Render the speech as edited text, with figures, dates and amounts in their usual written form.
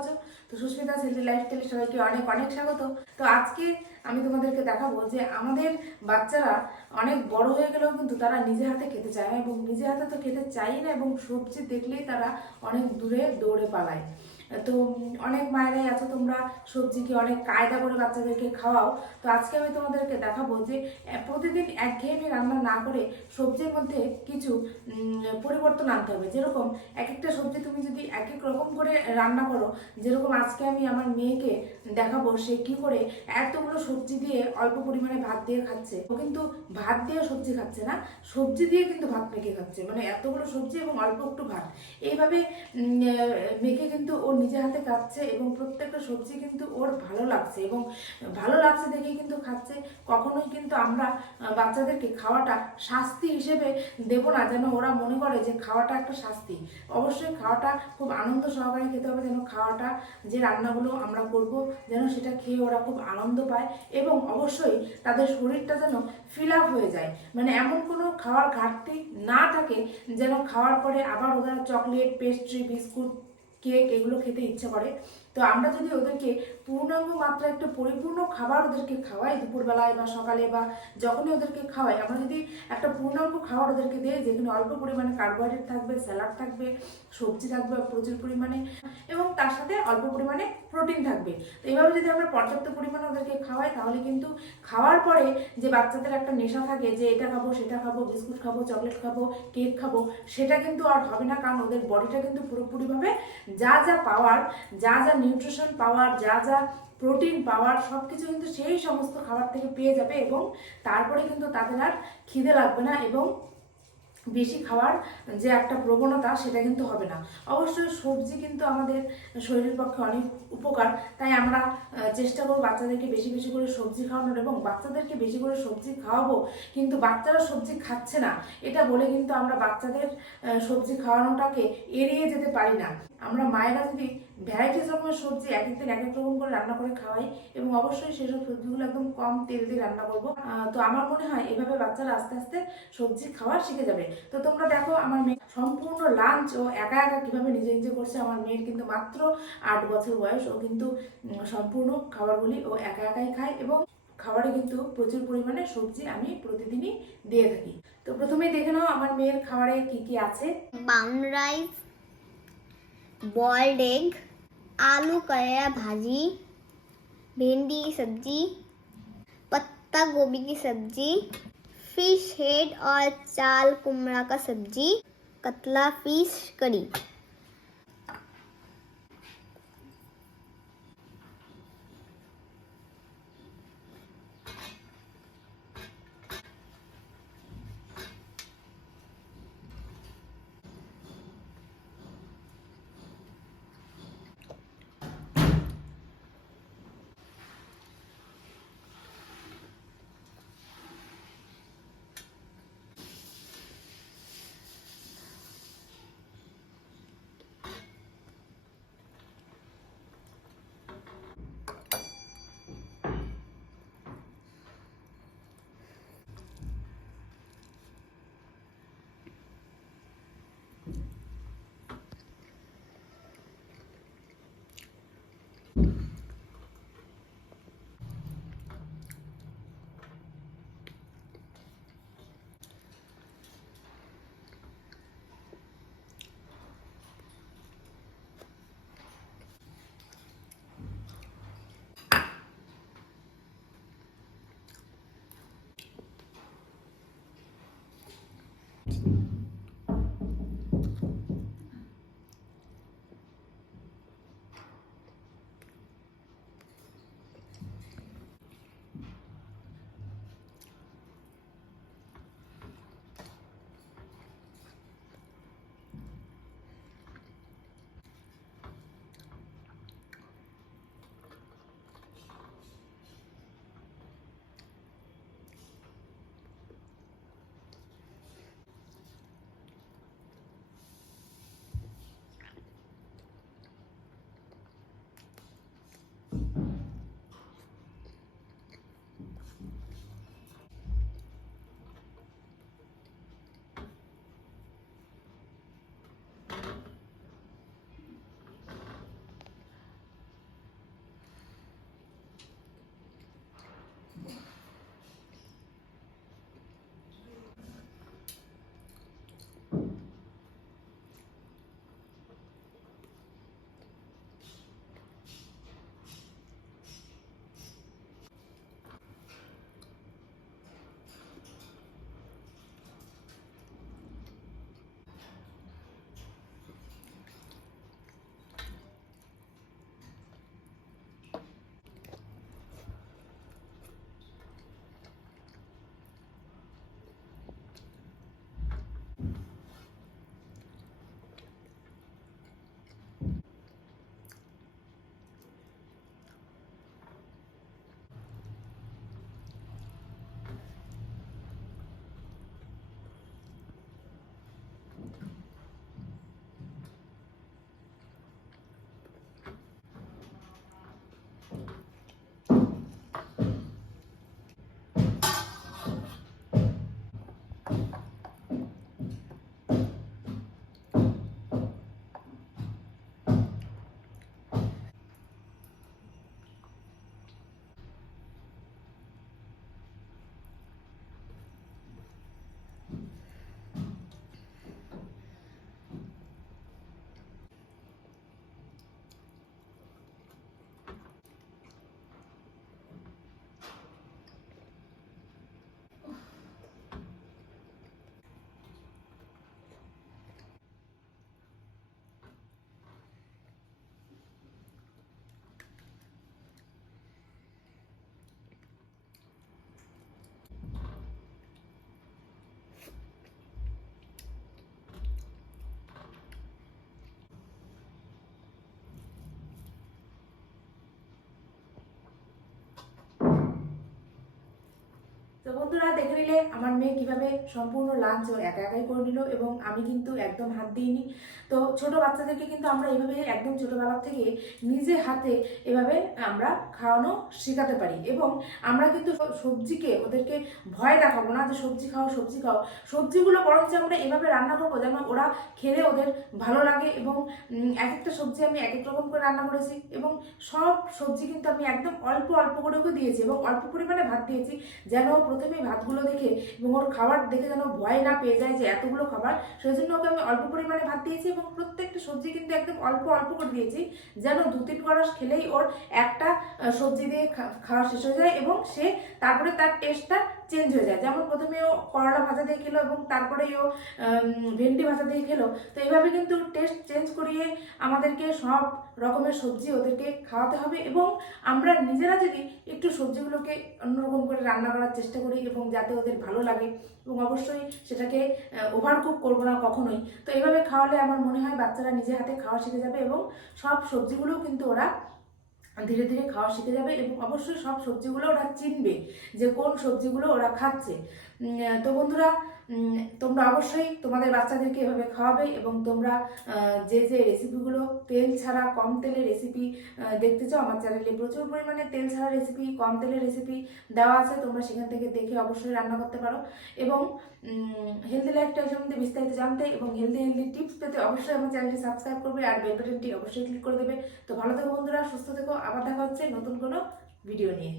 আছো? তো সুস্মিতা হেলদি লাইফস্টাইলে সবাইকে অনেক অনেক স্বাগত। তো আজকে আমি তোমাদেরকে দেখাবো যে আমাদের বাচ্চারা অনেক বড় হয়ে গেলেও কিন্তু তারা নিজে হাতে খেতে চায় না, এবং নিজে হাতে তো খেতে চাই না, এবং সবজি দেখলেই তারা অনেক দূরে দৌড়ে পালায়। তো অনেক মায়েরাই আছো, তোমরা সবজিকে অনেক কায়দা করে বাচ্চাদেরকে খাওয়াও। তো আজকে আমি তোমাদেরকে দেখাবো যে প্রতিদিন একঘেয়েমি রান্না না করে সবজির মধ্যে কিছু পরিবর্তন আনতে হবে। যেরকম এক একটা সবজি তুমি যদি এক এক রকম করে রান্না করো, যেরকম আজকে আমি আমার মেয়েকে দেখাবো সে কি করে এতগুলো সবজি দিয়ে অল্প পরিমাণে ভাত দিয়ে খাচ্ছে। ও কিন্তু ভাত দিয়ে সবজি খাচ্ছে না, সবজি দিয়ে কিন্তু ভাত মেখে খাচ্ছে, মানে এতগুলো সবজি এবং অল্প একটু ভাত এইভাবে মেখে কিন্তু ও নিজে হাতে খাচ্ছে, এবং প্রত্যেকটা সবজি কিন্তু ওর ভালো লাগছে, এবং ভালো লাগছে দেখেই কিন্তু খাচ্ছে। কখনোই কিন্তু আমরা বাচ্চাদেরকে খাওয়াটা শাস্তি হিসেবে দেব না, যেন ওরা মনে করে যে খাওয়াটা একটা শাস্তি। অবশ্যই খাওয়াটা খুব আনন্দ সহকারে খেতে হবে, যেন খাওয়াটা যে রান্নাগুলো আমরা করব যেন সেটা খেয়ে ওরা খুব আনন্দ পায়, এবং অবশ্যই তাদের শরীরটা যেন ফিল আপ হয়ে যায়, মানে এমন কোনো খাওয়ার ঘাটতি না থাকে যেন খাওয়ার পরে আবার ওরা চকলেট, পেস্ট্রি, বিস্কুট, কেক এগুলো খেতে ইচ্ছে করে। তো আমরা যদি ওদেরকে পূর্ণাঙ্গ মাত্রায় একটা পরিপূর্ণ খাবার ওদেরকে খাওয়াই দুপুরবেলায় বা সকালে বা যখনই ওদেরকে খাওয়াই, আমরা যদি একটা পূর্ণাঙ্গ খাবার ওদেরকে দিই যেখানে অল্প পরিমাণে কার্বোহাইড্রেট থাকবে, স্যালাড থাকবে, সবজি থাকবে প্রচুর পরিমাণে, এবং তার সাথে অল্প পরিমাণে প্রোটিন থাকবে। তো এইভাবে যদি আমরা পর্যাপ্ত পরিমাণে ওদেরকে খাওয়াই, তাহলে কিন্তু খাওয়ার পরে যে বাচ্চাদের একটা নেশা থাকে যে এটা খাবো, সেটা খাবো, বিস্কুট খাবো, চকলেট খাবো, কেক খাবো, সেটা কিন্তু আর হবে না। কারণ ওদের বডিটা কিন্তু পুরোপুরিভাবে যা যা পাওয়ার, যা যা নিউট্রিশন পাওয়ার, যা যা প্রোটিন পাওয়ার সব কিছু কিন্তু সেই সমস্ত খাবার থেকে পেয়ে যাবে, এবং তারপরে কিন্তু তাদের আর খিদে লাগবে না, এবং বেশি খাওয়ার যে একটা প্রবণতা সেটা কিন্তু হবে না। অবশ্যই সবজি কিন্তু আমাদের শরীরের পক্ষে অনেক উপকার, তাই আমরা চেষ্টা করবো বাচ্চাদেরকে বেশি বেশি করে সবজি খাওয়ানোর, এবং বাচ্চাদেরকে বেশি করে সবজি খাওয়াবো। কিন্তু বাচ্চারা সবজি খাচ্ছে না এটা বলে কিন্তু আমরা বাচ্চাদের সবজি খাওয়ানোটাকে এড়িয়ে যেতে পারি না। আমরা মায়েরা যদি ভ্যারাইটিস রকমের সবজি এক একদিন এক এক রকম করে রান্না করে খাওয়াই, এবং অবশ্যই সেসব সবজিগুলো একদম কম তেল দিয়ে রান্না করবো, তো আমার মনে হয় এভাবে বাচ্চারা আস্তে আস্তে সবজি খাওয়া শিখে যাবে। তো তোমরা দেখো আমার মেয়ে সম্পূর্ণ লাঞ্চ ও একা একা কিভাবে নিজে নিজে করছে। আমার মেয়ের কিন্তু মাত্র 8 বছর বয়স, ও কিন্তু সম্পূর্ণ খাবারগুলি ও একা একাই খায়, এবং খাবারে কিন্তু প্রচুর পরিমাণে সবজি আমি প্রতিদিনই দিয়ে থাকি। তো প্রথমেই দেখে নাও আমার মেয়ের খাবারে কি কি আছে। ब्राउन राइस, बॉइल्ड एग, आलू करेला भाजी, भिंडी की सब्जी, पत्ता गोभी की सब्जी, फिश हेड और चाल कुमड़ा का सब्जी, कतला फिश करी। তো বন্ধুরা দেখে নিলে আমার মেয়ে কিভাবে সম্পূর্ণ লাঞ্চ ও একা একাই করে নিল এবং আমি কিন্তু একদম হাত দিইনি। তো ছোট বাচ্চাদেরকে কিন্তু আমরা এইভাবে একদম ছোটবেলা থেকে নিজে হাতে এভাবে আমরা খাওয়ানো শেখাতে পারি এবং আমরা কিন্তু সবজিকে ওদেরকে ভয় দেখাবো না যে সবজি খাও সবজি খাও। সবজিগুলো বরঞ্চ আমরা এভাবে রান্না করবো যেন ওরা খেলে ওদের ভালো লাগে এবং এক একটা সবজি আমি এক এক রকম করে রান্না করেছি এবং সব সবজি কিন্তু আমি একদম অল্প অল্প করে ওকে দিয়েছি এবং অল্প পরিমাণে ভাত দিয়েছি যেন প্রথমেই ভাতগুলো দেখে এবং ওর খাবার দেখে যেন ভয় না পেয়ে যায় যে এতগুলো খাবার, সেই জন্য ওকে আমি অল্প পরিমাণে ভাত দিয়েছি এবং প্রত্যেকটা সবজি কিন্তু একদম অল্প অল্প করে দিয়েছি যেন 2-3 গড়াস খেলেই ওর একটা সবজি দিয়ে খাওয়া শেষ হয়ে যায় এবং সে তারপরে তার টেস্টটা চেঞ্জ হয়ে যায়। যেমন প্রথমে ও করলা ভাজা দিয়ে খেলো এবং তারপরেই ও ভেন্ডি ভাজা দিয়ে খেলো। তো এইভাবে কিন্তু টেস্ট চেঞ্জ করিয়ে আমাদেরকে সব রকমের সবজি ওদেরকে খাওয়াতে হবে এবং আমরা নিজেরা যদি একটু সবজিগুলোকে অন্যরকম করে রান্না করার চেষ্টা করি এবং যাতে ওদের ভালো লাগে এবং অবশ্যই সেটাকে ওভার কুক করবো না কখনোই। তো এইভাবে খাওয়ালে আমার মনে হয় বাচ্চারা নিজে হাতে খাওয়া শিখে যাবে এবং সব সবজিগুলোও কিন্তু ওরা ধীরে ধীরে খাওয়া শিখে যাবে এবং অবশ্যই সব সবজিগুলো ওরা চিনবে যে কোন সবজিগুলো ওরা খাচ্ছে। তো বন্ধুরা তোমরা অবশ্যই তোমাদের বাচ্চাদেরকে এভাবে খাওয়াবে এবং তোমরা যে যে রেসিপিগুলো তেল ছাড়া কম তেলের রেসিপি দেখতে চাও, আমার চ্যানেলে প্রচুর পরিমাণে তেল ছাড়া রেসিপি কম তেলের রেসিপি দেওয়া আছে, তোমরা সেখান থেকে দেখে অবশ্যই রান্না করতে পারো এবং হেলদি লাইফস্টাইল সম্বন্ধে বিস্তারিত জানতে এবং হেলদি টিপস পেতে অবশ্যই আমার চ্যানেলটি সাবস্ক্রাইব করবে আর বেল বাটনটি অবশ্যই ক্লিক করে দেবে। তো ভালো থেকো বন্ধুরা, সুস্থ থেকো, আবার দেখা হচ্ছে নতুন কোনো ভিডিও নিয়ে।